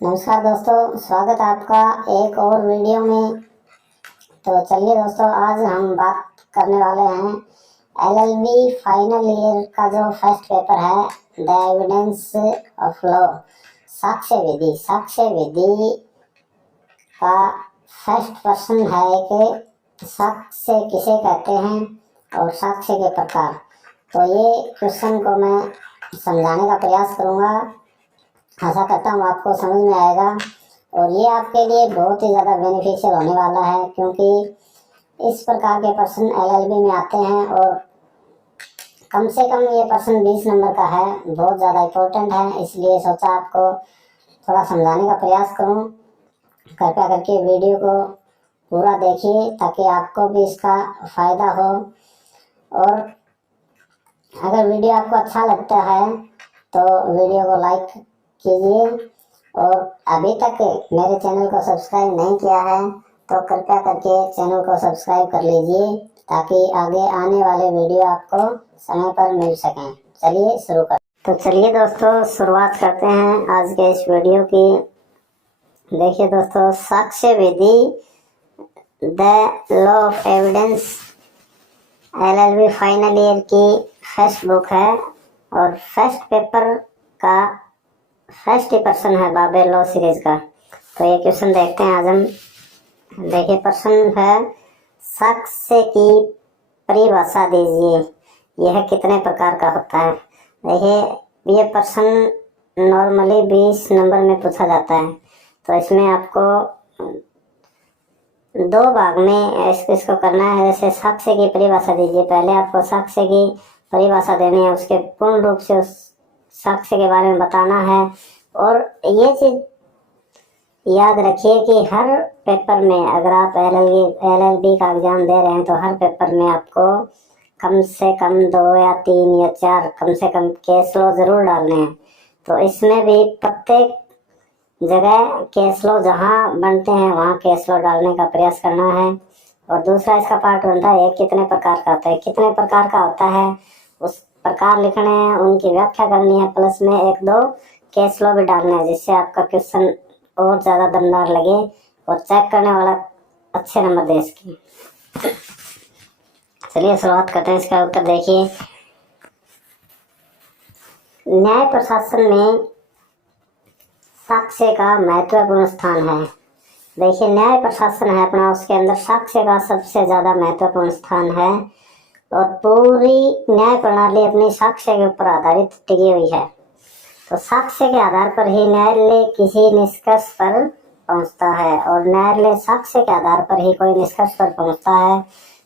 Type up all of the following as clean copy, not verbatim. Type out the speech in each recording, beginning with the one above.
नमस्कार दोस्तों, स्वागत है आपका एक और वीडियो में। तो चलिए दोस्तों, आज हम बात करने वाले हैं एलएलबी फाइनल ईयर का जो फर्स्ट पेपर है, द एविडेंस ऑफ लॉ, साक्ष्य विधि का फर्स्ट प्रश्न है कि साक्ष्य किसे कहते हैं और साक्ष्य के प्रकार। तो ये क्वेश्चन को मैं समझाने का प्रयास करूँगा। आशा करता हूँ आपको समझ में आएगा और ये आपके लिए बहुत ही ज़्यादा बेनिफिशियल होने वाला है, क्योंकि इस प्रकार के प्रश्न एलएलबी में आते हैं और कम से कम ये प्रश्न 20 नंबर का है, बहुत ज़्यादा इम्पोर्टेंट है। इसलिए सोचा आपको थोड़ा समझाने का प्रयास करूँ। कृपया करके वीडियो को पूरा देखिए ताकि आपको भी इसका फ़ायदा हो। और अगर वीडियो आपको अच्छा लगता है तो वीडियो को लाइक कीजिए, और अभी तक मेरे चैनल को सब्सक्राइब नहीं किया है तो कृपया करके चैनल को सब्सक्राइब कर लीजिए ताकि आगे आने वाले वीडियो आपको समय पर मिल सकें। चलिए शुरू कर। तो चलिए दोस्तों, शुरुआत करते हैं आज के इस वीडियो की। देखिए दोस्तों, साक्ष्य विधि the law of evidence LLB final year की फर्स्ट बुक है और फर्स्ट पेपर का फर्स्ट ही प्रश्न है बाबे लॉ सीरीज का। तो ये क्वेश्चन देखते हैं आज हम। देखिए, प्रश्न है साक्ष्य की परिभाषा दीजिए, यह कितने प्रकार का होता है। देखिए, ये प्रश्न नॉर्मली 20 नंबर में पूछा जाता है। तो इसमें आपको दो भाग में इसको करना है। जैसे साक्ष्य की परिभाषा दीजिए, पहले आपको साक्ष्य की परिभाषा देनी है, उसके पूर्ण रूप से उस साक्ष्य के बारे में बताना है। और ये चीज याद रखिए कि हर पेपर में अगर आप एलएलबी का एग्जाम दे रहे हैं तो हर पेपर में आपको कम से कम 2 या 3 या 4 कम से कम केस लॉ जरूर डालने हैं। तो इसमें भी प्रत्येक जगह केस लॉ जहाँ बनते हैं वहाँ केस लॉ डालने का प्रयास करना है। और दूसरा इसका पार्ट बनता है कितने प्रकार का होता है। कितने प्रकार का होता है उस प्रकार लिखने हैं, उनकी व्याख्या करनी है, प्लस में 1-2 केस लॉ भी डालना है, जिससे आपका क्वेश्चन और ज़्यादा दमदार लगे और चेक करने वाला अच्छे नंबर दे इसके। चलिए शुरुआत करते हैं इसका उत्तर। देखिए, न्याय प्रशासन में साक्ष्य का महत्वपूर्ण स्थान है। देखिए, न्याय प्रशासन है अपना, उसके अंदर साक्ष्य का सबसे ज़्यादा महत्वपूर्ण स्थान है और पूरी न्याय प्रणाली अपनी साक्ष्य के ऊपर आधारित टिकी हुई है। तो साक्ष्य के आधार पर ही न्यायालय किसी निष्कर्ष पर पहुंचता है और न्यायालय साक्ष्य के आधार पर ही कोई निष्कर्ष पर पहुंचता है।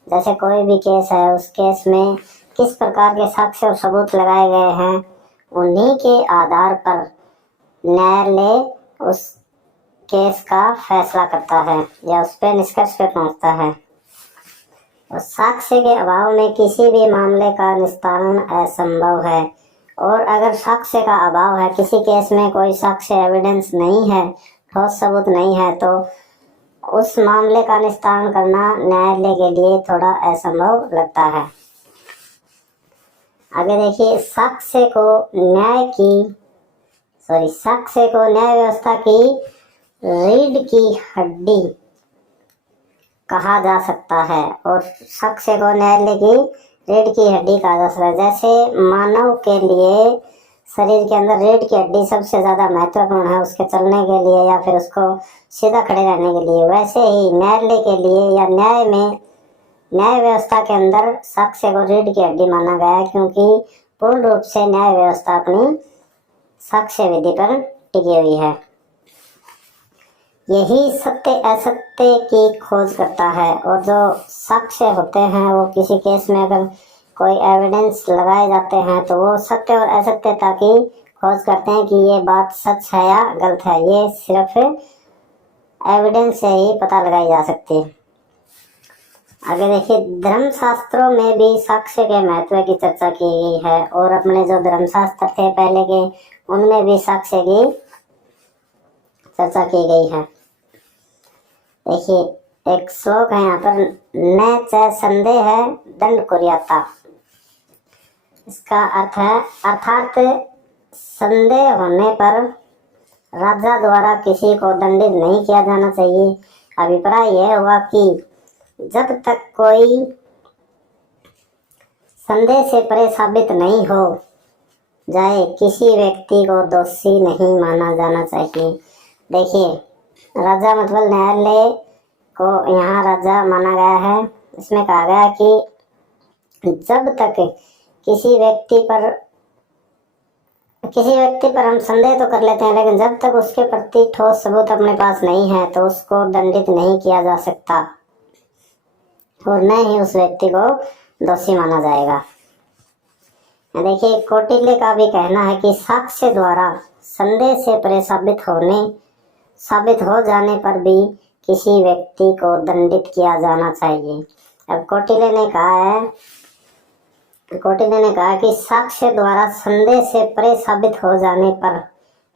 जैसे कोई भी केस है, उस केस में किस प्रकार के साक्ष्य और सबूत लगाए गए हैं, उन्हीं के आधार पर न्यायालय उस केस का फैसला करता है या उस पर निष्कर्ष पे पहुंचता है। और साक्ष्य के अभाव में किसी भी मामले का निस्तारण असंभव है। और अगर साक्ष्य का अभाव है, किसी केस में कोई साक्ष्य एविडेंस नहीं है, ठोस सबूत नहीं है, तो उस मामले का निस्तारण करना न्यायालय के लिए थोड़ा असंभव लगता है। आगे देखिए, साक्ष्य को न्याय व्यवस्था की रीढ़ की हड्डी कहा जा सकता है और साक्ष्य को न्यायालय की रीढ़ की हड्डी कहा जा सकता है। जैसे मानव के लिए शरीर के अंदर रीढ़ की हड्डी सबसे ज़्यादा महत्वपूर्ण है उसके चलने के लिए या फिर उसको सीधा खड़े रहने के लिए, वैसे ही न्यायालय के लिए या न्याय व्यवस्था के अंदर साक्ष्य को रीढ़ की हड्डी माना गया है, क्योंकि पूर्ण रूप से न्याय व्यवस्था अपनी साक्ष्य विधि पर टिकी हुई है। यही सत्य असत्य की खोज करता है और जो साक्ष्य होते हैं वो किसी केस में अगर कोई एविडेंस लगाए जाते हैं तो वो सत्य और असत्यता की खोज करते हैं कि ये बात सच है या गलत है। ये सिर्फ एविडेंस से ही पता लगाई जा सकती है। आगे देखिए, धर्मशास्त्रों में भी साक्ष्य के महत्व की चर्चा की गई है और अपने जो धर्मशास्त्र थे पहले के, उनमें भी साक्ष्य की चर्चा की गई है। देखिए, एक श्लोक है यहाँ पर, न च संदेह दंड कुर्याता। इसका अर्थ है, अर्थात संदेह होने पर राजा द्वारा किसी को दंडित नहीं किया जाना चाहिए। अभिप्राय यह हुआ कि जब तक कोई संदेह से परे साबित नहीं हो जाए, किसी व्यक्ति को दोषी नहीं माना जाना चाहिए। देखिए, राजा मतलब न्यायालय को यहाँ राजा माना गया है। इसमें कहा गया कि जब तक किसी व्यक्ति पर हम संदेह तो कर लेते हैं, लेकिन जब तक उसके प्रति ठोस सबूत अपने पास नहीं है तो उसको दंडित नहीं किया जा सकता और न ही उस व्यक्ति को दोषी माना जाएगा। देखिए, कौटिल्य का भी कहना है कि साक्ष्य द्वारा संदेह से परे साबित हो जाने पर भी किसी व्यक्ति को दंडित किया जाना चाहिए। अब कौटिल्य ने कहा कि साक्ष्य द्वारा संदेह से परे साबित हो जाने पर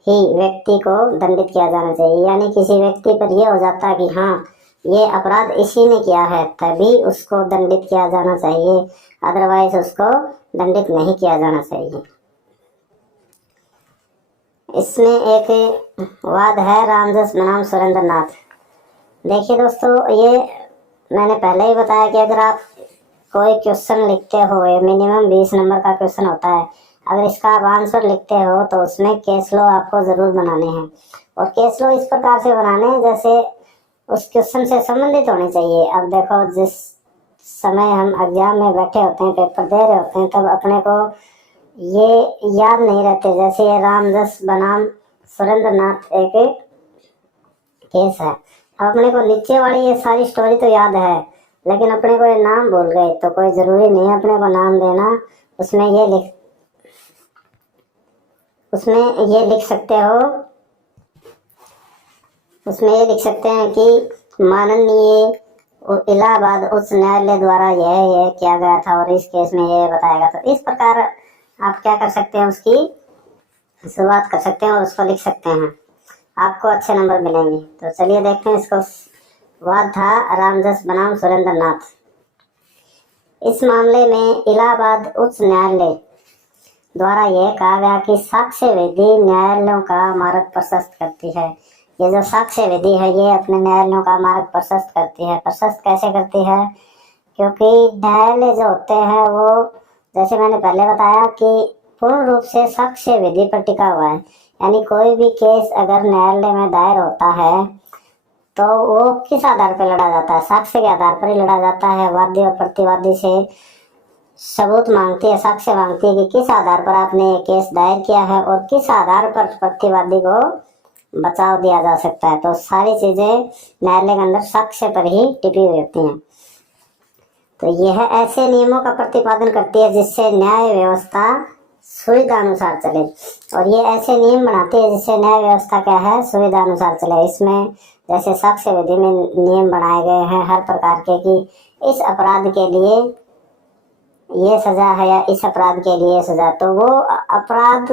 ही व्यक्ति को दंडित किया जाना चाहिए। यानी किसी व्यक्ति पर यह हो जाता है कि हाँ, ये अपराध इसी ने किया है, तभी उसको दंडित किया जाना चाहिए, अदरवाइज उसको दंडित नहीं किया जाना चाहिए। इसमें एक वाद है रामजस बनाम सुरेंद्र नाथ। देखिए दोस्तों, ये मैंने पहले ही बताया कि अगर आप कोई क्वेश्चन लिखते हो, मिनिमम 20 नंबर का क्वेश्चन होता है, अगर इसका आप आंसर लिखते हो तो उसमें केस लॉ आपको ज़रूर बनाने हैं। और केस लॉ इस प्रकार से बनाने हैं जैसे उस क्वेश्चन से संबंधित होने चाहिए। अब देखो, जिस समय हम एग्जाम में बैठे होते हैं, पेपर दे रहे होते हैं, तब अपने को ये याद नहीं रहते। जैसे ये रामजस बनाम सुरेंद्र नाथ एक केस है। अब अपने को नीचे वाली ये सारी स्टोरी तो याद है, लेकिन अपने को ये नाम भूल गए तो कोई ज़रूरी नहीं है अपने को नाम देना। उसमें ये लिख सकते हैं कि माननीय इलाहाबाद उच्च न्यायालय द्वारा यह किया गया था और इस केस में यह बताया गया। तो इस प्रकार आप क्या कर सकते हैं, उसकी शुरुआत कर सकते हैं और उसको लिख सकते हैं, आपको अच्छे नंबर मिलेंगे। तो चलिए देखते हैं इसको। वाद था रामजस बनाम सुरेंद्र नाथ। इस मामले में इलाहाबाद उच्च न्यायालय द्वारा यह कहा गया कि साक्ष्य विधि न्यायालयों का मार्ग प्रशस्त करती है। ये जो साक्ष्य विधि है, ये अपने न्यायालयों का मार्ग प्रशस्त करती है। प्रशस्त कैसे करती है? क्योंकि न्यायालय जो होते हैं वो, जैसे मैंने पहले बताया कि पूर्ण रूप से साक्ष्य विधि पर टिका हुआ है। यानी कोई भी केस अगर न्यायालय में दायर होता है तो वो किस आधार पर लड़ा जाता है? साक्ष्य के आधार पर ही लड़ा जाता है। वादी और प्रतिवादी से सबूत मांगती है, साक्ष्य मांगती है कि किस आधार पर आपने ये केस दायर किया है और किस आधार पर प्रतिवादी को बचाव दिया जा सकता है। तो सारी चीजें न्यायालय के अंदर साक्ष्य पर ही टिकी हुई होती हैं। तो यह ऐसे नियमों का प्रतिपादन करती है जिससे न्याय व्यवस्था सुविधा अनुसार चले, और ये ऐसे नियम बनाती है जिससे न्याय व्यवस्था क्या है, सुविधा अनुसार चले। इसमें जैसे साक्ष्य विधि में नियम बनाए गए हैं हर प्रकार के कि इस अपराध के लिए ये सजा है या इस अपराध के लिए सजा। तो वो अपराध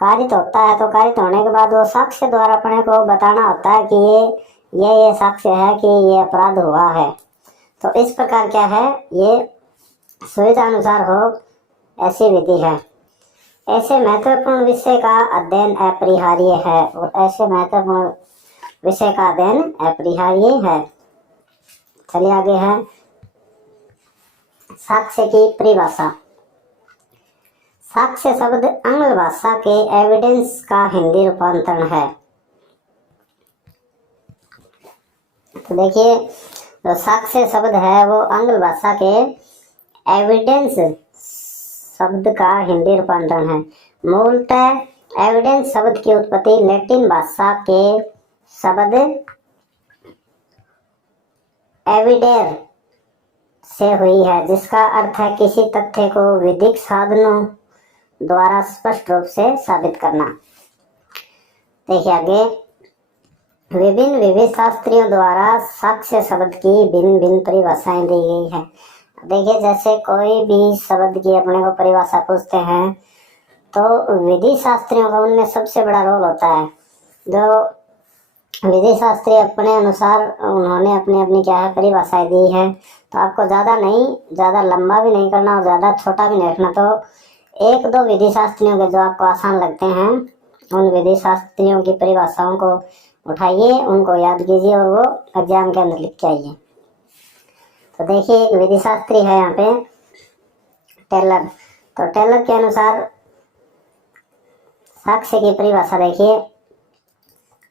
कारित होता है, तो कारित होने के बाद वो साक्ष्य द्वारा अपने को बताना होता है कि ये साक्ष्य है कि ये अपराध हुआ है। तो इस प्रकार क्या है, ये सुविधा अनुसार हो ऐसी विधि है। ऐसे महत्वपूर्ण विषय का अध्ययन अपरिहार्य है, और ऐसे महत्वपूर्ण विषय का अध्ययन अपरिहार्य है। चलिए आगे है साक्ष्य की परिभाषा। साक्ष्य शब्द आंग्ल भाषा के एविडेंस का हिंदी रूपांतरण है। तो देखिए, जो साक्ष्य शब्द है वो आंग्ल भाषा के एविडेंस शब्द का हिंदी रूपांतरण है। मूलतः एविडेंस शब्द की उत्पत्ति लैटिन भाषा के शब्द एविडेर से हुई है, जिसका अर्थ है किसी तथ्य को विधिक साधनों द्वारा स्पष्ट रूप से साबित करना। देखिए आगे, विभिन्न विविध शास्त्रियों द्वारा साक्ष्य शब्द की भिन्न भिन्न परिभाषाएं दी गई है। देखिए, जैसे कोई भी शब्द की अपने को परिभाषा पूछते हैं तो विधि शास्त्रियों का उनमें सबसे बड़ा रोल होता है। जो विधि शास्त्री अपने अनुसार उन्होंने अपनी अपनी क्या है परिभाषाएं दी है। तो आपको ज़्यादा लंबा भी नहीं करना और ज़्यादा छोटा भी नहीं रखना। तो एक दो विधि शास्त्रियों के जो आपको आसान लगते हैं उन विधि शास्त्रियों की परिभाषाओं को उठाइए, उनको याद कीजिए और वो एग्जाम के अंदर लिख के आइए। तो देखिए एक विधि शास्त्री है यहाँ पे टेलर। तो टेलर के अनुसार साक्ष्य की परिभाषा देखिए,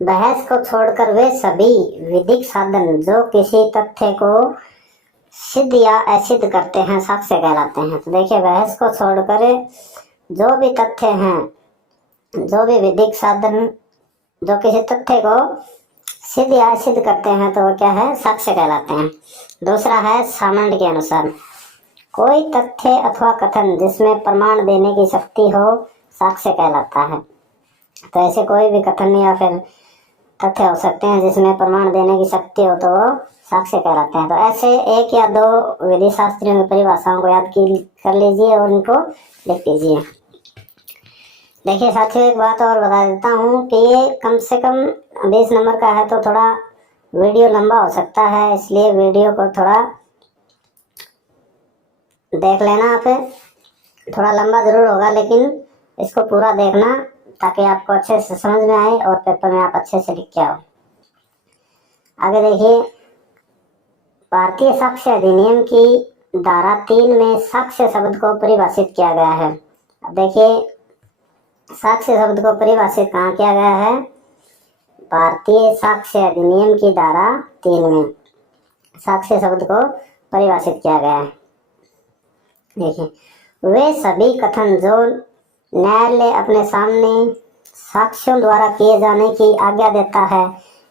बहस को छोड़कर वे सभी विधिक साधन जो किसी तथ्य को सिद्ध या असिद्ध करते हैं साक्ष्य कहलाते हैं। तो देखिए बहस को छोड़कर जो भी तथ्य हैं, जो भी विधिक साधन जो किसी तथ्य को सिद्ध या असिद्ध करते हैं तो वो क्या है, साक्ष्य कहलाते हैं। दूसरा है सामान्य के अनुसार, कोई तथ्य अथवा कथन जिसमें प्रमाण देने की शक्ति हो साक्ष्य कहलाता है। तो ऐसे कोई भी कथन या फिर तथ्य हो सकते हैं जिसमें प्रमाण देने की शक्ति हो तो वो साक्ष्य कहलाते हैं। तो ऐसे एक या दो विधि शास्त्रियों की परिभाषाओं को याद कर लीजिए और उनको लिख लीजिए। देखिए साथियों एक बात और बता देता हूँ कि ये कम से कम 20 नंबर का है, तो थोड़ा वीडियो लंबा हो सकता है, इसलिए वीडियो को थोड़ा देख लेना। आप थोड़ा लंबा जरूर होगा लेकिन इसको पूरा देखना ताकि आपको अच्छे से समझ में आए और पेपर में आप अच्छे से लिख के आओ। आगे देखिए, भारतीय साक्ष्य अधिनियम की धारा 3 में साक्ष्य शब्द को परिभाषित किया गया है। अब देखिए साक्ष्य शब्द को परिभाषित कहाँ किया गया है, भारतीय साक्ष्य अधिनियम की धारा 3 में साक्ष्य शब्द को परिभाषित किया गया है। देखिए, वे सभी कथन जो न्यायालय अपने सामने साक्ष्यों द्वारा किए जाने की आज्ञा देता है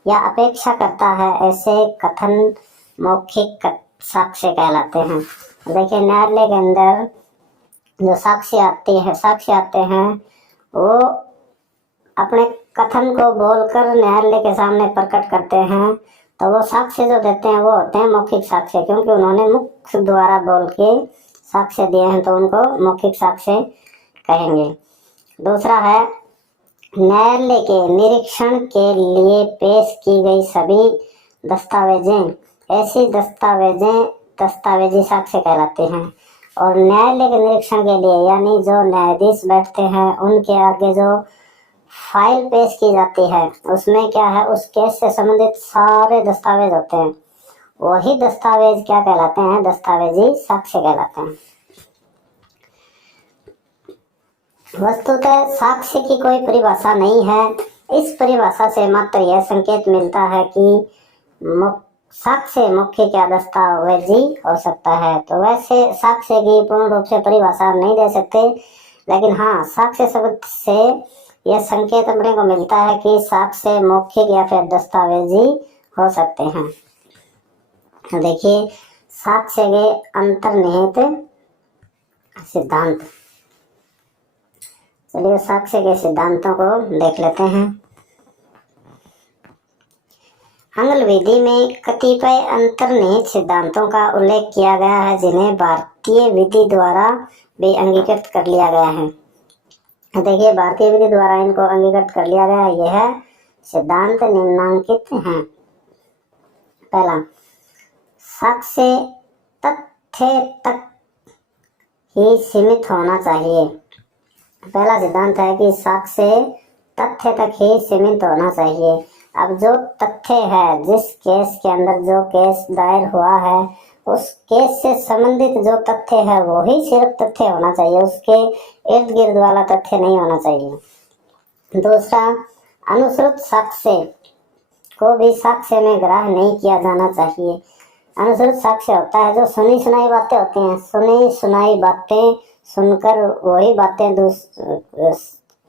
या अपेक्षा करता है, ऐसे कथन मौखिक साक्ष्य कहलाते हैं। देखिए न्यायालय के अंदर जो साक्ष्य आते हैं वो अपने कथन को बोलकर न्यायालय के सामने प्रकट करते हैं, तो वो साक्ष्य जो देते हैं वो होते हैं मौखिक साक्ष्य, क्योंकि उन्होंने मुख द्वारा बोल के साक्ष्य दिए हैं तो उनको मौखिक साक्ष्य कहेंगे। दूसरा है, न्यायालय के निरीक्षण के लिए पेश की गई सभी दस्तावेजें, ऐसी दस्तावेजी साक्ष्य कहलाते हैं। और न्यायालय के निरीक्षण के लिए यानी जो न्यायाधीश बैठते हैं उनके आगे जो फाइल पेश की जाती है उसमें क्या है, उस केस से संबंधित सारे दस्तावेज होते हैं, वही दस्तावेज क्या कहलाते हैं, दस्तावेजी साक्ष्य कहलाते हैं। वस्तुतः साक्ष्य की कोई परिभाषा नहीं है, इस परिभाषा से मात्र यह संकेत मिलता है कि साक्ष्य मौखिक या दस्तावेजी हो सकता है। तो वैसे साक्ष्य की पूर्ण रूप से परिभाषा नहीं दे सकते, लेकिन हाँ साक्ष्य शब्द से यह संकेत अपने को मिलता है कि साक्ष्य मौखिक या फिर दस्तावेजी हो सकते हैं। देखिए साक्ष्य के अंतर्निहित सिद्धांत, चलिए साक्ष्य के सिद्धांतों को देख लेते हैं। आंग्ल विधि में कतिपय अंतर्निहित सिद्धांतों का उल्लेख किया गया है जिन्हें भारतीय विधि द्वारा भी अंगीकृत कर लिया गया है। देखिए भारतीय विधि द्वारा इनको अंगीकृत कर लिया गया है। यह सिद्धांत निम्नांकित हैं। पहला, साक्ष्य तथ्य तक ही सीमित होना चाहिए। पहला सिद्धांत है कि साक्ष्य तथ्य तक ही सीमित होना चाहिए। अब जो तथ्य है, जिस केस के अंदर जो केस दायर हुआ है उस केस से संबंधित जो तथ्य है वो ही सिर्फ तथ्य होना चाहिए, उसके इर्द गिर्द वाला तथ्य नहीं होना चाहिए। दूसरा, अनुश्रुत साक्ष्य को भी साक्ष्य में ग्रहण नहीं किया जाना चाहिए। अनुश्रुत साक्ष्य होता है जो सुनी सुनाई बातें होती हैं, सुनी सुनाई बातें सुनकर वही बातें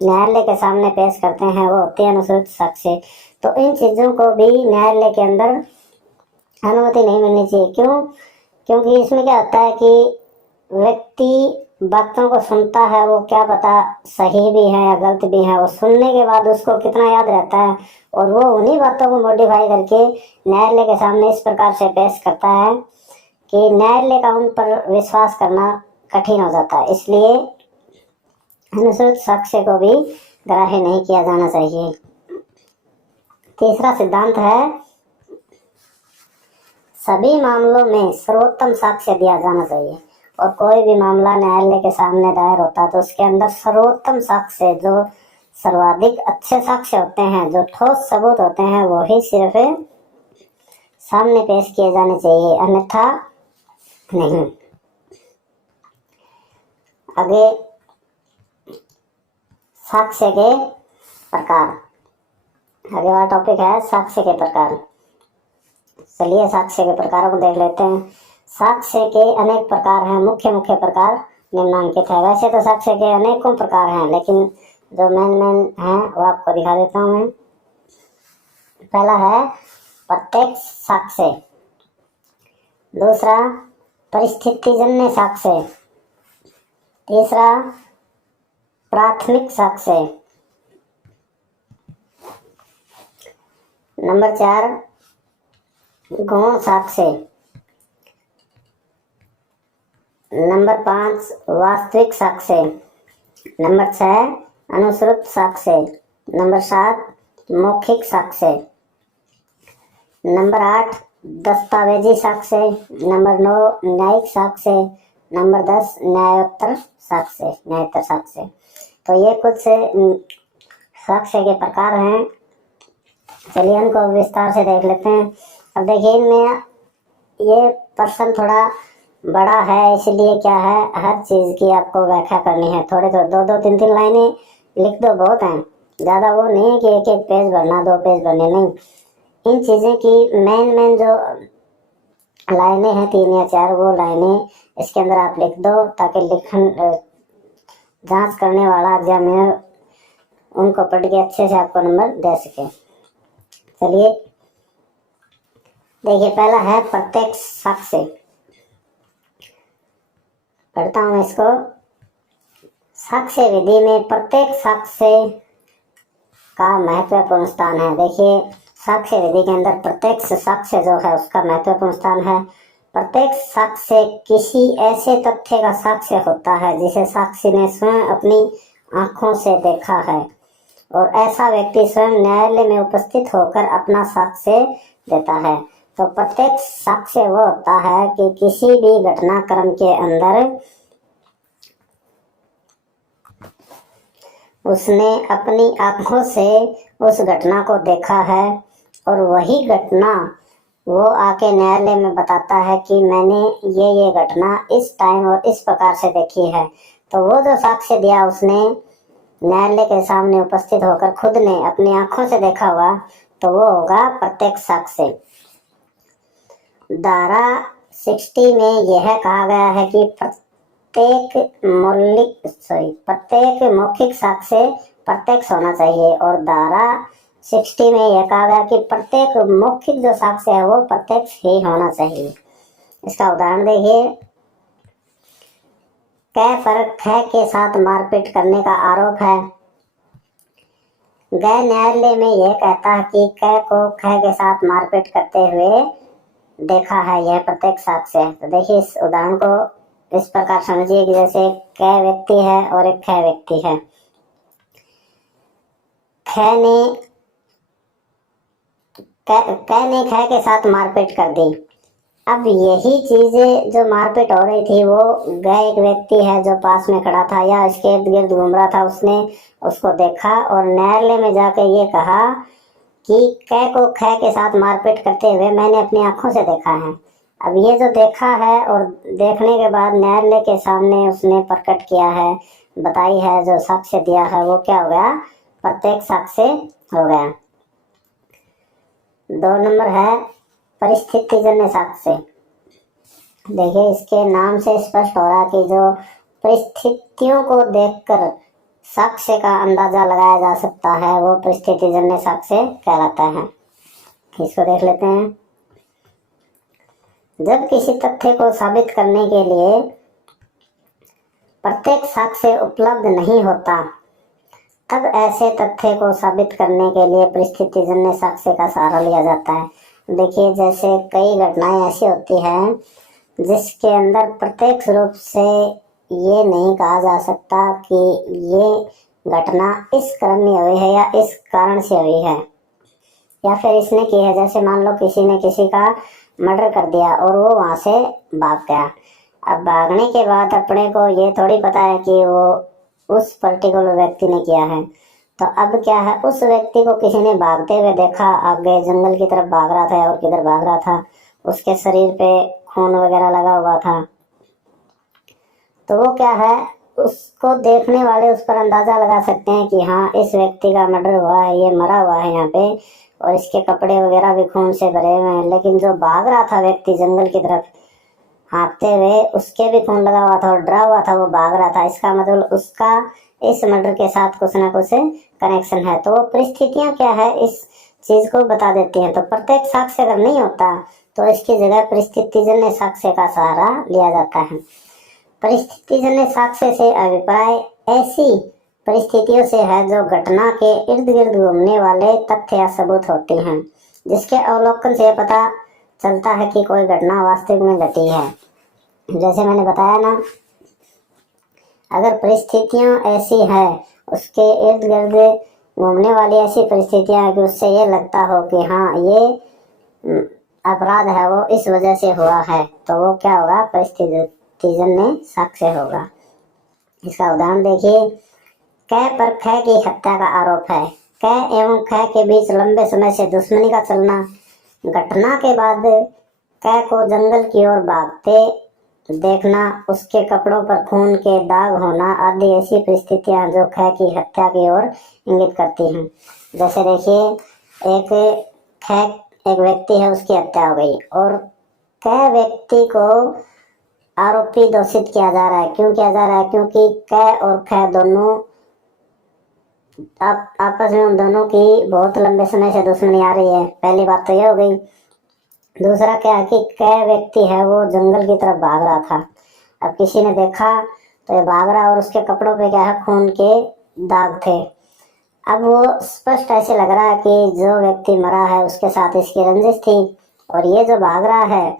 न्यायालय के सामने पेश करते हैं, वो होती है अनुश्रुत साक्ष्य। तो इन चीज़ों को भी न्यायालय के अंदर अनुमति नहीं मिलनी चाहिए। क्यों? क्योंकि इसमें क्या होता है कि व्यक्ति बातों को सुनता है, वो क्या पता सही भी है या गलत भी है, वो सुनने के बाद उसको कितना याद रहता है और वो उन्हीं बातों को मॉडिफाई करके न्यायालय के सामने इस प्रकार से पेश करता है कि न्यायालय का उन पर विश्वास करना कठिन हो जाता है। इसलिए अनुश्रुत साक्ष्य को भी ग्राह्य नहीं किया जाना चाहिए। तीसरा सिद्धांत है, सभी मामलों में सर्वोत्तम साक्ष्य दिया जाना चाहिए। और कोई भी मामला न्यायालय के सामने दायर होता है तो उसके अंदर सर्वोत्तम साक्ष्य जो सर्वाधिक अच्छे साक्ष्य होते हैं, जो ठोस सबूत होते हैं, वो ही सिर्फ सामने पेश किए जाने चाहिए, अन्यथा नहीं। आगे साक्ष्य के प्रकार, आगे वाला टॉपिक है साक्ष्य के प्रकार। चलिए साक्ष्य के प्रकारों को देख लेते हैं। साक्ष्य के अनेक प्रकार हैं, मुख्य प्रकार निम्नलिखित है। वैसे तो साक्ष्य के अनेकों प्रकार हैं, लेकिन जो मेन हैं वो आपको दिखा देता हूँ मैं। पहला है प्रत्यक्ष साक्ष्य, दूसरा परिस्थितिजन्य साक्ष्य, तीसरा प्राथमिक साक्ष्य, नंबर 4 गौण साक्ष्य, नंबर 5 वास्तविक साक्ष्य, नंबर 6 अनुश्रुत साक्ष्य, नंबर 7 मौखिक साक्ष्य, नंबर 8 दस्तावेजी साक्ष्य, नंबर 9 न्यायिक साक्ष्य, नंबर 10 न्यायोत्तर साक्ष्य। तो ये कुछ साक्ष्य के प्रकार हैं। चलिए इनको विस्तार से देख लेते हैं। अब देखिए इनमें ये प्रश्न थोड़ा बड़ा है, इसलिए क्या है, हर चीज़ की आपको व्याख्या करनी है। थोड़े 2-3 लाइनें लिख दो, बहुत हैं, ज़्यादा वो नहीं है कि एक पेज भरना, 2 पेज भरने, नहीं। इन चीज़ें की मेन जो लाइनें हैं 3 या 4, वो लाइनें इसके अंदर आप लिख दो, ताकि लिखन जांच करने वाला एग्जामिनर उनको पढ़ के अच्छे से आपको नंबर दे सके। चलिए देखिए, पहला है प्रत्यक्ष साक्ष्य। पढ़ता हूँ इसको। साक्ष्य विधि में प्रत्येक साक्ष्य का महत्वपूर्ण स्थान है। देखिए साक्ष्य विधि के अंदर प्रत्यक्ष साक्ष्य जो है उसका महत्वपूर्ण स्थान है। प्रत्येक साक्ष्य किसी ऐसे तथ्य का साक्ष्य होता है जिसे साक्षी ने स्वयं अपनी आंखों से देखा है, और ऐसा व्यक्ति स्वयं न्यायालय में उपस्थित होकर अपना साक्ष्य देता है। तो प्रत्यक्ष साक्ष्य वो होता है कि किसी भी घटनाक्रम के अंदर उसने अपनी आंखों से उस घटना को देखा है, और वही घटना वो आके न्यायालय में बताता है कि मैंने ये घटना इस टाइम और इस प्रकार से देखी है। तो वो जो साक्ष्य दिया उसने न्यायालय के सामने उपस्थित होकर खुद ने अपनी आंखों से देखा हुआ, तो वो होगा प्रत्यक्ष साक्ष्य। धारा 60 में यह कहा गया है कि प्रत्येक मौखिक साक्ष्य प्रत्यक्ष होना चाहिए, और धारा 60 में यह कहा गया कि प्रत्येक मौखिक जो साक्ष्य है वो प्रत्यक्ष ही होना चाहिए। इसका उदाहरण देखिए। कै पर ख के साथ मारपीट करने का आरोप है। गै न्यायालय में यह कहता है कि कै को ख के साथ मारपीट करते हुए देखा है, यह प्रत्यक्ष साक्ष्य है। तो देखिए इस उदाहरण को इस प्रकार समझिए कि जैसे कै व्यक्ति है और एक ख व्यक्ति है। कै ने ख के साथ मारपीट कर दी। अब यही चीजें जो मारपीट हो रही थी वो गए एक व्यक्ति है जो पास में खड़ा था या इसके इर्द गिर्द घूम रहा था, उसने उसको देखा और न्यायालय में जाकर ये कहा कि कै को ख के साथ मारपीट करते हुए मैंने अपनी आंखों से देखा है। अब ये जो देखा है और देखने के बाद न्यायालय के सामने उसने प्रकट किया है, बताई है, जो साक्ष्य दिया है वो क्या हो गया, प्रत्यक्ष साक्ष्य हो गया। 2 नंबर है परिस्थितिजन्य साक्ष्य। देखिए इसके नाम से स्पष्ट हो रहा है कि जो परिस्थितियों को देखकर साक्ष्य का अंदाजा लगाया जा सकता है वो परिस्थितिजन्य साक्ष्य कहलाता है। इसको देख लेते हैं। जब किसी तथ्य को साबित करने के लिए प्रत्येक साक्ष्य उपलब्ध नहीं होता, तब ऐसे तथ्य को साबित करने के लिए परिस्थितिजन्य साक्ष्य का सहारा लिया जाता है। देखिए जैसे कई घटनाएं ऐसी होती हैं जिसके अंदर प्रत्यक्ष रूप से ये नहीं कहा जा सकता कि ये घटना इस क्रम में हुई है या इस कारण से हुई है या फिर इसने की है। जैसे मान लो किसी ने किसी का मर्डर कर दिया और वो वहाँ से भाग गया। अब भागने के बाद अपने को ये थोड़ी पता है कि वो उस पर्टिकुलर व्यक्ति ने किया है, तो अब क्या है, उस व्यक्ति को किसी ने भागते हुए देखा, आगे जंगल की तरफ भाग रहा था और किधर भाग रहा था, उसके शरीर पे खून वगैरह लगा हुआ था। तो वो क्या है, उसको देखने वाले उस पर अंदाजा लगा सकते हैं कि हाँ इस व्यक्ति का मर्डर हुआ है, ये मरा हुआ है यहाँ पे, और इसके कपड़े वगैरह भी खून से भरे हुए हैं। लेकिन जो भाग रहा था व्यक्ति जंगल की तरफ हाँफते हुए, उसके भी खून लगा हुआ था और डरा हुआ था, वो भाग रहा था। इसका मतलब उसका इस मर्डर के साथ कुछ ना कुछ कनेक्शन है। तो वो परिस्थितियां क्या है इस चीज को बता देती हैं। तो प्रत्येक साक्ष्य अगर नहीं होता तो इसकी जगह परिस्थितिजन्य साक्ष्य का सहारा लिया जाता है। परिस्थितिजन्य साक्ष्य से अभिप्राय ऐसी परिस्थितियों से है जो घटना के इर्द गिर्द घूमने वाले तथ्य या सबूत होते हैं, जिसके अवलोकन से पता चलता है कि कोई घटना वास्तविक में घटी है। जैसे मैंने बताया ना, अगर परिस्थितियां ऐसी है, उसके इर्द गिर्द घूमने वाली ऐसी परिस्थितियां हैं कि उससे ये लगता हो कि हाँ ये अपराध है वो इस वजह से हुआ है, तो वो क्या होगा, परिस्थितिजन्य साक्ष्य होगा। इसका उदाहरण देखिए, कै पर खै की हत्या का आरोप है। कै एवं खै के बीच लंबे समय से दुश्मनी का चलना, घटना के बाद कै को जंगल की ओर भागते देखना, उसके कपड़ों पर खून के दाग होना आदि ऐसी परिस्थितियां जो खै की हत्या की ओर इंगित करती हैं। जैसे देखिए, एक व्यक्ति है, उसकी हत्या हो गई और कै व्यक्ति को आरोपी दोषित किया जा रहा है। क्यों किया जा रहा है? क्योंकि कै और खै दोनों आपस में, उन दोनों की बहुत लंबे समय से दुश्मनी आ रही है। पहली बात तो ये हो गई। दूसरा क्या है कि कै व्यक्ति है वो जंगल की तरफ भाग रहा था। अब किसी ने देखा तो ये भाग रहा और उसके कपड़ों पे क्या है, खून के दाग थे। अब वो स्पष्ट ऐसे लग रहा है कि जो व्यक्ति मरा है उसके साथ इसकी रंजिश थी, और ये जो भाग रहा है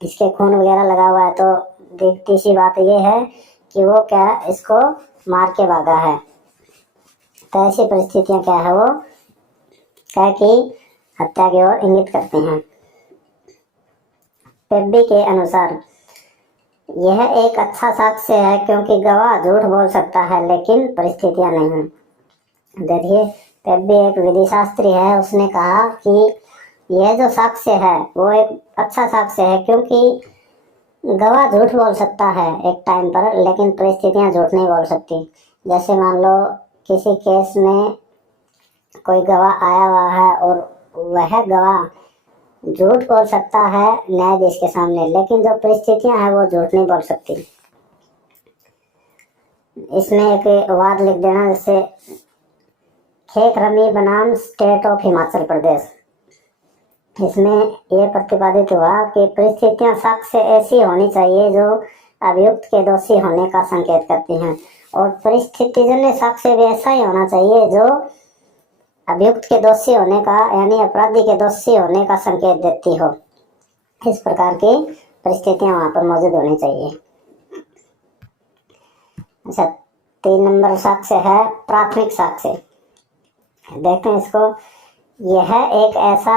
इसके खून वगैरह लगा हुआ है। तो देखती सी बात ये है कि वो क्या है, इसको मार के भागा है। तो ऐसी परिस्थितियां क्या है, वो कै की हत्या की ओर इंगित करते हैं। पेब्बी के अनुसार यह एक अच्छा साक्ष्य है क्योंकि गवाह झूठ बोल सकता है लेकिन परिस्थितियां नहीं। देखिए, पेब्बी एक विधि शास्त्री है, उसने कहा कि यह जो साक्ष्य है वो एक अच्छा साक्ष्य है क्योंकि गवाह झूठ बोल सकता है एक टाइम पर, लेकिन परिस्थितियां झूठ नहीं बोल सकती। जैसे मान लो किसी केस में कोई गवाह आया हुआ है और वह गवाह झूठ बोल सकता है न्यायाधीश के सामने, लेकिन जो परिस्थितियां हैं वो झूठ नहीं बोल सकती। इसमें एक वाद लिख देना, जैसे खेत रमी बनाम स्टेट ऑफ हिमाचल प्रदेश। इसमें यह प्रतिपादित हुआ कि परिस्थितियां साक्ष्य ऐसी होनी चाहिए जो अभियुक्त के दोषी होने का संकेत करती हैं, और परिस्थितिजन्य साक्ष्य भी ऐसा ही होना चाहिए जो अभियुक्त के दोषी होने का, यानी अपराधी के दोषी होने का संकेत देती हो। इस प्रकार की परिस्थितियां वहां पर मौजूद होनी चाहिए। अच्छा, 3 नंबर साक्ष्य है प्राथमिक साक्ष्य। देखते हैं इसको। यह एक ऐसा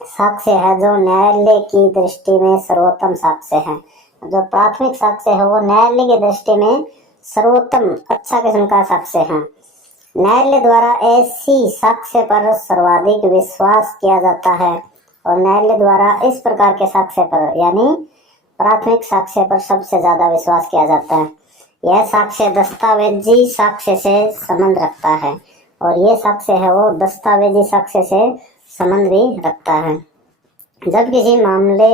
साक्ष्य है जो न्यायालय की दृष्टि में सर्वोत्तम साक्ष्य है। जो प्राथमिक साक्ष्य है वो न्यायालय की दृष्टि में सर्वोत्तम अच्छा किस्म का साक्ष्य है। न्यायालय द्वारा ऐसी साक्ष्य पर सर्वाधिक विश्वास किया जाता है, और न्यायालय द्वारा इस प्रकार के साक्ष्य पर, यानी प्राथमिक साक्ष्य पर सबसे ज्यादा विश्वास किया जाता है। यह साक्ष्य दस्तावेजी साक्ष्य से संबंध रखता है, और यह साक्ष्य है वो दस्तावेजी साक्ष्य से संबंध भी रखता है। जब किसी मामले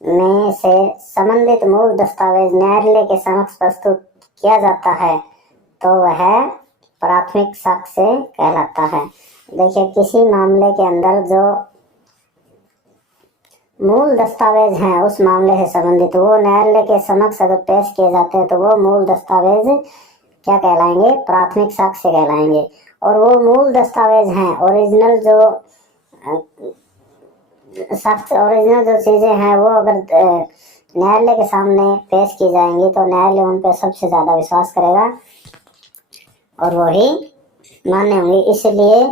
में से संबंधित मूल दस्तावेज न्यायालय के समक्ष प्रस्तुत किया जाता है तो वह प्राथमिक साक्ष्य कहलाता है। देखिए, किसी मामले के अंदर जो मूल दस्तावेज हैं उस मामले से संबंधित, वो न्यायालय के समक्ष अगर पेश किए जाते हैं तो वो मूल दस्तावेज क्या कहलाएंगे, प्राथमिक साक्ष्य कहलाएंगे। और वो मूल दस्तावेज हैं, ओरिजिनल जो चीजें हैं वो अगर न्यायालय के सामने पेश की जाएंगी तो न्यायालय उन पर सबसे ज्यादा विश्वास करेगा और वही मान्य होंगे, इसलिए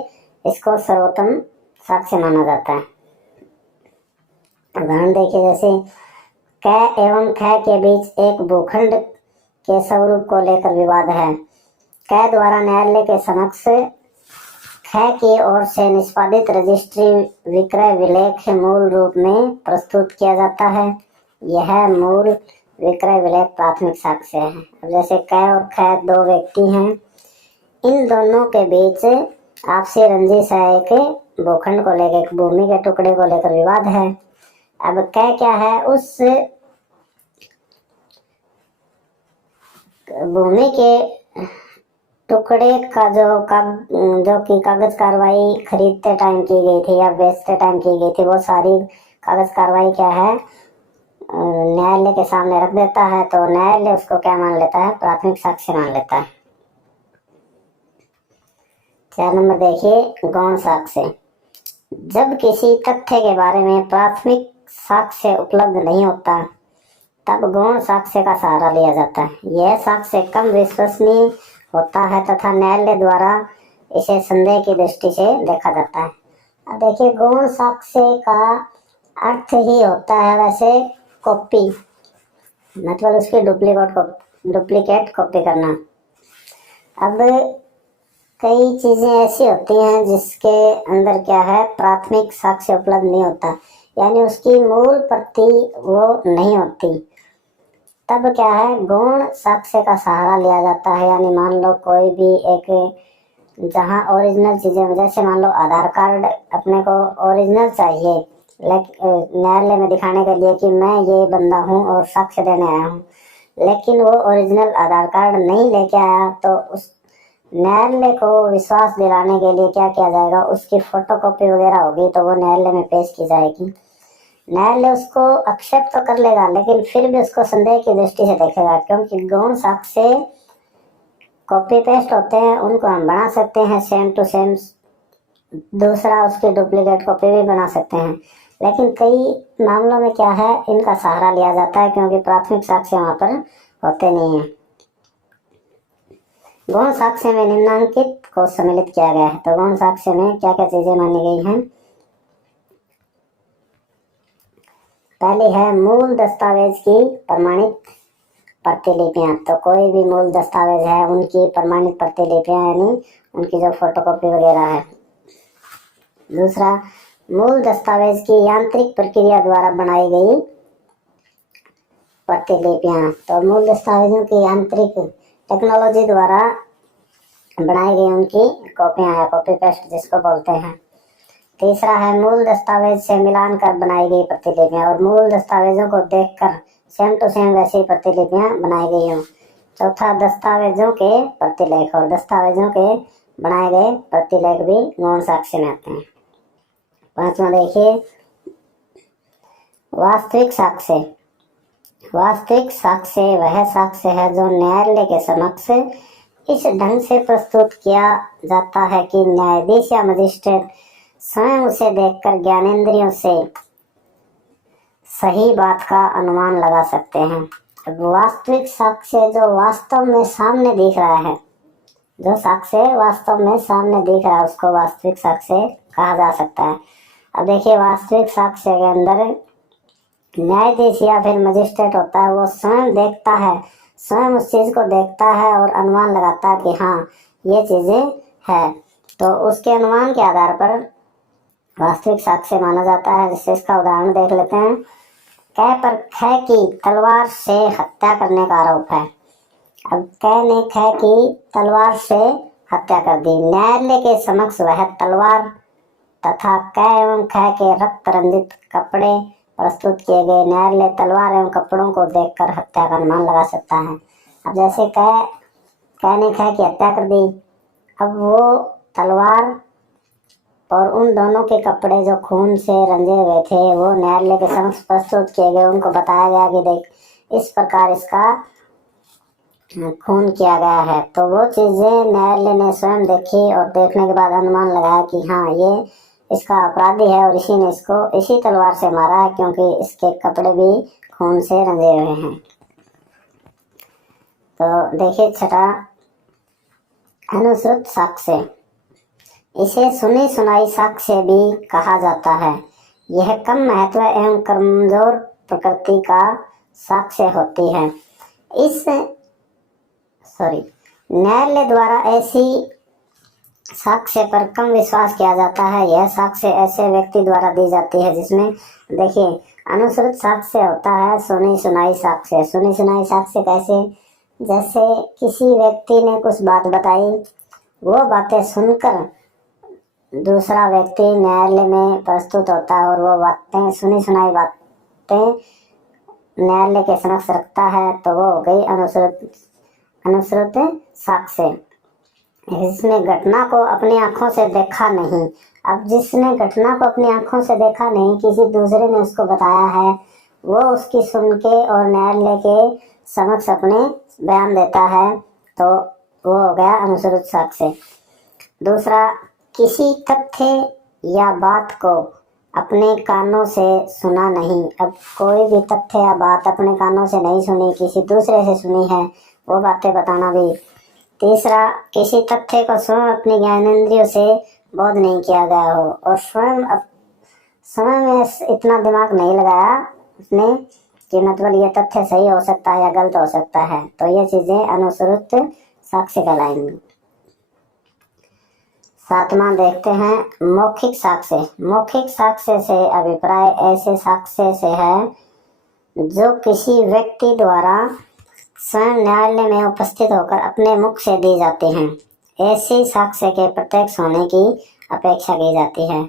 इसको सर्वोत्तम साक्ष्य माना जाता है। उदाहरण देखिए, जैसे कै एवं खै के बीच एक भूखंड के स्वरूप को लेकर विवाद है। कै द्वारा न्यायालय के समक्ष ख की ओर से निष्पादित रजिस्ट्री विक्रय विलेख मूल रूप में प्रस्तुत किया जाता है। यह मूल विक्रय विलेख प्राथमिक साक्ष्य है। अब जैसे कै और ख दो व्यक्ति हैं, इन दोनों के बीच आपसी रंजिश है, एक भूखंड को लेकर, एक भूमि के टुकड़े को लेकर विवाद है। अब कै क्या है, उस भूमि के टुकड़े का जो कि कागज कार्रवाई खरीदते टाइम की गई थी या बेचते टाइम की गई थी, वो सारी कागज कार्रवाई क्या है, न्यायालय के सामने रख देता है। तो न्यायालय उसको क्या मान लेता है, प्राथमिक साक्ष्य मान लेता है। 4 नंबर देखिए, गौण साक्ष्य। जब किसी तथ्य के बारे में प्राथमिक साक्ष्य उपलब्ध नहीं होता, तब गौण साक्ष्य का सहारा लिया जाता है। यह साक्ष्य कम विश्वसनीय होता है तथा न्यायालय द्वारा इसे संदेह की दृष्टि से देखा जाता है। अब देखिए, गौण साक्ष्य का अर्थ ही होता है वैसे कॉपी, मतलब उसकी डुप्लीकेट कॉपी करना। अब कई चीजें ऐसी होती हैं जिसके अंदर क्या है, प्राथमिक साक्ष्य उपलब्ध नहीं होता, यानी उसकी मूल प्रति वो नहीं होती, तब क्या है, गौण साक्ष्य का सहारा लिया जाता है। यानी मान लो कोई भी एक जहां ओरिजिनल चीजें, जैसे मान लो आधार कार्ड अपने को ओरिजिनल चाहिए न्यायालय में दिखाने के लिए कि मैं ये बंदा हूं और साक्ष्य देने आया हूं, लेकिन वो ओरिजिनल आधार कार्ड नहीं लेके आया, तो उस न्यायालय को विश्वास दिलाने के लिए क्या किया जाएगा, उसकी फोटोकॉपी वगैरह होगी तो वो न्यायालय में पेश की जाएगी। न्यायालय उसको एक्सेप्ट तो कर लेगा, लेकिन फिर भी उसको संदेह की दृष्टि से देखेगा, क्योंकि गौण साक्ष्य कॉपी पेस्ट होते हैं, उनको हम बना सकते हैं सेम टू सेम, दूसरा उसकी डुप्लीकेट कॉपी भी बना सकते हैं, लेकिन कई मामलों में क्या है, इनका सहारा लिया जाता है क्योंकि प्राथमिक साक्ष्य वहां पर होते नहीं है। गौण साक्ष्य में निम्नांकित को सम्मिलित किया गया है। तो गौण साक्ष्य में क्या क्या चीजें मानी गई हैं। पहली है मूल दस्तावेज की प्रमाणित प्रतिलिपियां। तो कोई भी मूल दस्तावेज है उनकी प्रमाणित प्रतिलिपियां, यानी उनकी जो फोटोकॉपी वगैरह है। दूसरा, मूल दस्तावेज की यांत्रिक प्रक्रिया द्वारा बनाई गई प्रतिलिपियां। तो मूल दस्तावेजों की यांत्रिक टेक्नोलॉजी द्वारा बनाई गई उनकी कॉपियां या कॉपी पेस्ट जिसको बोलते हैं। तीसरा है मूल दस्तावेज से मिलान कर बनाई गई प्रतिलिपियां, और मूल दस्तावेजों को देखकर सेम टू सेम वैसी प्रतिलिपियां बनाई गई हों। चौथा, दस्तावेजों के प्रतिलेख, और दस्तावेजों के बनाए गए प्रतिलेख भी गौण साक्ष्य में आते हैं। 5वां देखिए, वास्तविक साक्ष्य। वास्तविक साक्ष्य वह साक्ष्य है जो न्यायालय के समक्ष इस ढंग से प्रस्तुत किया जाता है कि न्यायाधीश या मजिस्ट्रेट स्वयं उसे देखकर ज्ञानेंद्रियों से सही बात का अनुमान लगा सकते हैं। वास्तविक साक्ष्य जो वास्तव में सामने दिख रहा है, जो साक्ष्य वास्तव में सामने दिख रहा है, उसको वास्तविक साक्ष्य कहा जा सकता है। अब देखिए, वास्तविक साक्ष्य के अंदर न्यायाधीश या फिर मजिस्ट्रेट होता है, वो स्वयं देखता है, स्वयं उस चीज को देखता है और अनुमान लगाता है कि हाँ ये चीजें है, तो उसके अनुमान के आधार पर वास्तविक साक्ष्य माना जाता है। जिससे इसका उदाहरण देख लेते हैं। कै पर ख की तलवार से हत्या करने का आरोप है। अब कै ने ख की तलवार से हत्या कर दी। न्यायालय के समक्ष वह तलवार तथा कै एवं ख के रक्त रंजित कपड़े प्रस्तुत किए गए। न्यायालय तलवार एवं कपड़ों को देखकर हत्या का अनुमान लगा सकता है। अब जैसे कै ने ख की हत्या कर दी, अब वो तलवार और उन दोनों के कपड़े जो खून से रंजे हुए थे वो न्यायालय के समक्ष प्रस्तुत किए गए। उनको बताया गया कि देख इस प्रकार इसका खून किया गया है। तो वो चीजें न्यायालय ने स्वयं देखी और देखने के बाद अनुमान लगाया कि हाँ ये इसका अपराधी है और इसी ने इसको इसी तलवार से मारा है, क्योंकि इसके कपड़े भी खून से रंजे हुए हैं। तो देखिए 6, अनुश्रुत साक्ष्य। इसे सुनी सुनाई साक्ष्य भी कहा जाता है। यह कम महत्व एवं कमजोर प्रकृति का साक्ष्य होती है। न्यायालय द्वारा ऐसी साक्ष्य पर कम विश्वास किया जाता है। यह साक्ष्य ऐसे व्यक्ति द्वारा दी जाती है जिसमें, देखिए, अनुश्रुत साक्ष्य होता है सुनी सुनाई साक्ष्य। सुनी सुनाई साक्ष्य कैसे? जैसे किसी व्यक्ति ने कुछ बात बताई, वो बातें सुनकर दूसरा व्यक्ति न्यायालय में प्रस्तुत होता है और वो बातें, सुनी सुनाई बातें न्यायालय के समक्ष रखता है, तो वो हो गई अनुश्रुत साक्ष्य। जिसमें घटना को अपनी आंखों से देखा नहीं। अब जिसने घटना को अपनी आंखों से देखा नहीं, किसी दूसरे ने उसको बताया है, वो उसकी सुन के और न्यायालय के समक्ष अपने बयान देता है, तो वो हो गया अनुश्रुत साक्ष्य। दूसरा, किसी तथ्य या बात को अपने कानों से सुना नहीं। अब कोई भी तथ्य या बात अपने कानों से नहीं सुनी, किसी दूसरे से सुनी है, वो बातें बताना भी। तीसरा, किसी तथ्य को स्वयं अपनी ज्ञानेंद्रियों से बोध नहीं किया गया हो और समय में इतना दिमाग नहीं लगाया उसने कि मतलब ये तथ्य सही हो सकता है या गलत हो सकता है, तो ये चीजें अनुश्रुत साक्ष्य कहलाएंगी। सातवां देखते हैं मौखिक साक्ष्य। मौखिक साक्ष्य से अभिप्राय ऐसे साक्ष्य से है जो किसी व्यक्ति द्वारा स्वयं न्यायालय में उपस्थित होकर अपने मुख से दी जाते हैं। ऐसे साक्ष्य के प्रत्यक्ष होने की अपेक्षा की जाती है।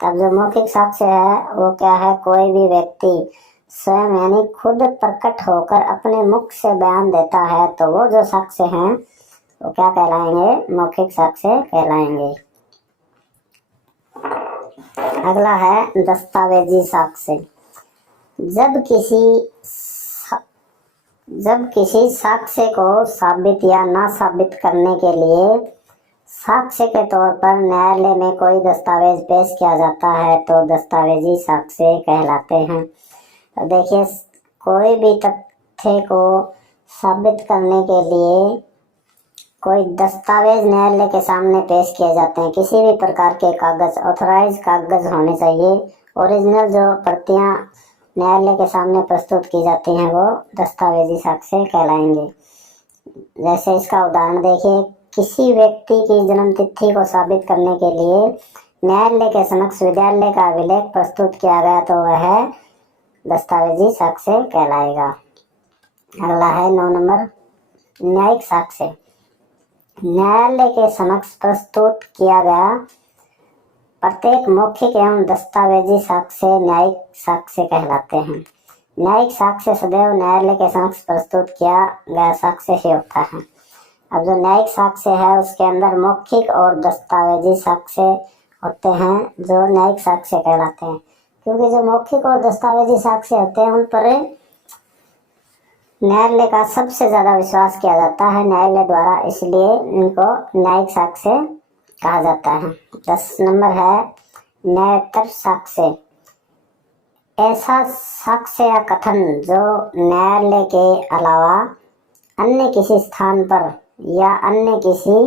तब जो मौखिक साक्ष्य है वो क्या है? कोई भी व्यक्ति स्वयं यानी खुद प्रकट होकर अपने मुख से बयान देता है, तो वो जो साक्ष्य हैं वो क्या कहलाएंगे? मौखिक साक्ष्य कहलाएंगे। अगला है दस्तावेजी साक्ष्य। जब किसी साक्ष्य को साबित या ना साबित करने के लिए साक्ष्य के तौर पर न्यायालय में कोई दस्तावेज पेश किया जाता है, तो दस्तावेजी साक्ष्य कहलाते हैं। तो देखिए, कोई भी तथ्य को साबित करने के लिए कोई दस्तावेज न्यायालय के सामने पेश किए जाते हैं। किसी भी प्रकार के कागज, ऑथराइज कागज होने चाहिए। ओरिजिनल जो प्रतियां न्यायालय के सामने प्रस्तुत की जाती हैं वो दस्तावेजी साक्ष्य कहलाएंगे। जैसे इसका उदाहरण देखिए, किसी व्यक्ति की जन्म तिथि को साबित करने के लिए न्यायालय के समक्ष विद्यालय का अभिलेख प्रस्तुत किया गया, तो वह दस्तावेजी साक्ष्य कहलाएगा। अगला है 9 नंबर न्यायिक साक्ष्य। न्यायालय के समक्ष प्रस्तुत किया गया प्रत्येक मौखिक एवं दस्तावेजी साक्ष्य न्यायिक साक्ष्य कहलाते हैं। न्यायिक साक्ष्य सदैव न्यायालय के समक्ष प्रस्तुत किया गया साक्ष्य ही होता है। अब जो न्यायिक साक्ष्य है उसके अंदर मौखिक और दस्तावेजी साक्ष्य होते हैं जो न्यायिक साक्ष्य कहलाते हैं, क्योंकि जो मौखिक और दस्तावेजी साक्ष्य होते हैं उन पर न्यायालय का सबसे ज्यादा विश्वास किया जाता है न्यायालय द्वारा, इसलिए इनको न्यायिक साक्ष्य कहा जाता है। 10 नंबर है न्यायोत्तर साक्ष्य। ऐसा साक्ष्य या कथन जो न्यायालय के अलावा अन्य किसी स्थान पर या अन्य किसी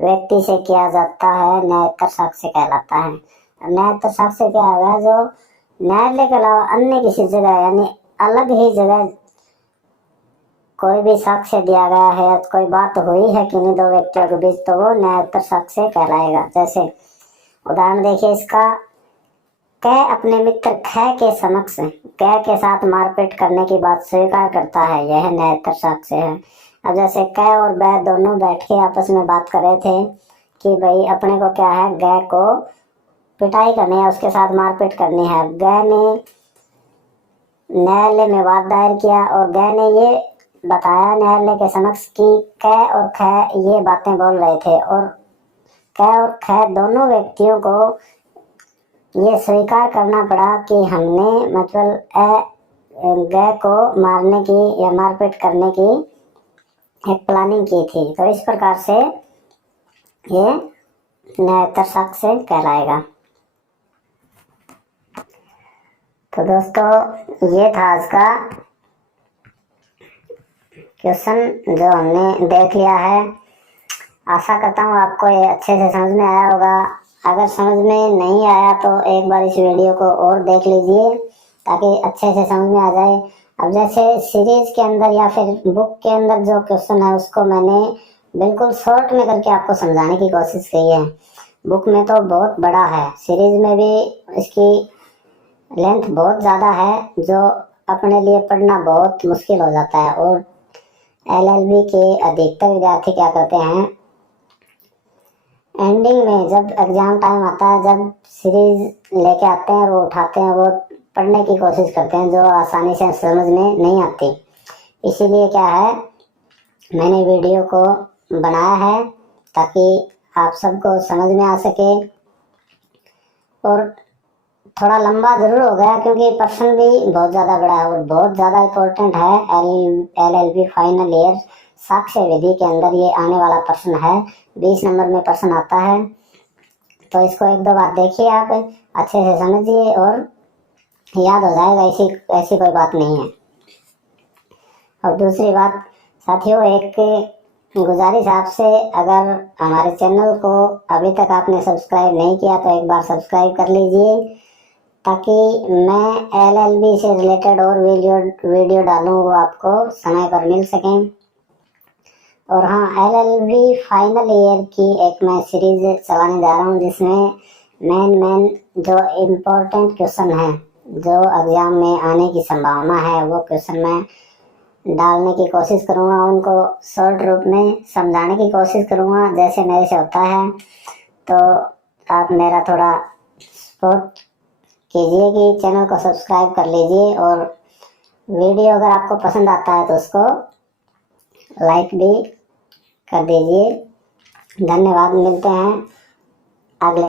व्यक्ति से किया जाता है, न्यायोत्तर साक्ष्य कहलाता है। न्यायोत्तर साक्ष्य क्या होगा? जो न्यायालय के अलावा अन्य किसी जगह यानी अलग ही जगह कोई भी साक्ष्य दिया गया है, कोई बात हुई है किन्हीं दो व्यक्तियों के बीच, तो वो न्यायोत्तर साक्ष्य कहलाएगा। जैसे उदाहरण देखिए इसका, कै अपने मित्र खै के समक्ष कै के साथ मारपीट करने की बात स्वीकार करता है, यह न्यायोत्तर साक्ष्य है। अब जैसे कै और बै दोनों बैठ के आपस में बात कर रहे थे कि भाई अपने को क्या है, गाय को पिटाई करनी है, उसके साथ मारपीट करनी है। गाय ने न्यायालय में वाद दायर किया और गाय ने ये बताया न्यायालय के समक्ष कि कै और खै ये बातें बोल रहे थे, और कै और खै दोनों व्यक्तियों को ये स्वीकार करना पड़ा कि हमने मतलब गाय को मारने की या मारपीट करने की एक प्लानिंग की थी। तो इस प्रकार से ये न्यायोत्तर साक्ष्य कहलाएगा। तो दोस्तों ये था आज का क्वेश्चन जो हमने देख लिया है। आशा करता हूँ आपको ये अच्छे से समझ में आया होगा। अगर समझ में नहीं आया तो एक बार इस वीडियो को और देख लीजिए ताकि अच्छे से समझ में आ जाए। अब जैसे सीरीज के अंदर या फिर बुक के अंदर जो क्वेश्चन है उसको मैंने बिल्कुल शॉर्ट में करके आपको समझाने की कोशिश की है। बुक में तो बहुत बड़ा है, सीरीज में भी इसकी लेंथ बहुत ज़्यादा है, जो अपने लिए पढ़ना बहुत मुश्किल हो जाता है। और एलएलबी के अधिकतर विद्यार्थी क्या करते हैं, एंडिंग में जब एग्जाम टाइम आता है, जब सीरीज लेके आते हैं, वो उठाते हैं, वो पढ़ने की कोशिश करते हैं, जो आसानी से समझ में नहीं आती। इसीलिए क्या है, मैंने वीडियो को बनाया है ताकि आप सबको समझ में आ सके। और थोड़ा लंबा ज़रूर हो गया क्योंकि प्रश्न भी बहुत ज़्यादा बड़ा है और बहुत ज़्यादा इम्पोर्टेंट है। एलएलबी फाइनल ईयर साक्ष्य विधि के अंदर ये आने वाला प्रश्न है, 20 नंबर में प्रश्न आता है। तो इसको एक दो बार देखिए, आप अच्छे से समझिए और याद हो जाएगा, ऐसी कोई बात नहीं है। और दूसरी बात साथियों, एक गुजारिश आपसे, अगर हमारे चैनल को अभी तक आपने सब्सक्राइब नहीं किया तो एक बार सब्सक्राइब कर लीजिए, ताकि मैं एलएलबी से रिलेटेड और वीडियो डालूँ वो आपको समय पर मिल सकें। और हाँ, एलएलबी फाइनल ईयर की एक मैं सीरीज चलाने जा रहा हूँ, जिसमें मेन जो इम्पोर्टेंट क्वेश्चन हैं, जो एग्जाम में आने की संभावना है, वो क्वेश्चन मैं डालने की कोशिश करूँगा, उनको शॉर्ट रूप में समझाने की कोशिश करूँगा जैसे मेरे से होता है। तो आप मेरा थोड़ा सपोर्ट कीजिए कि चैनल को सब्सक्राइब कर लीजिए, और वीडियो अगर आपको पसंद आता है तो उसको लाइक भी कर दीजिए। धन्यवाद, मिलते हैं अगले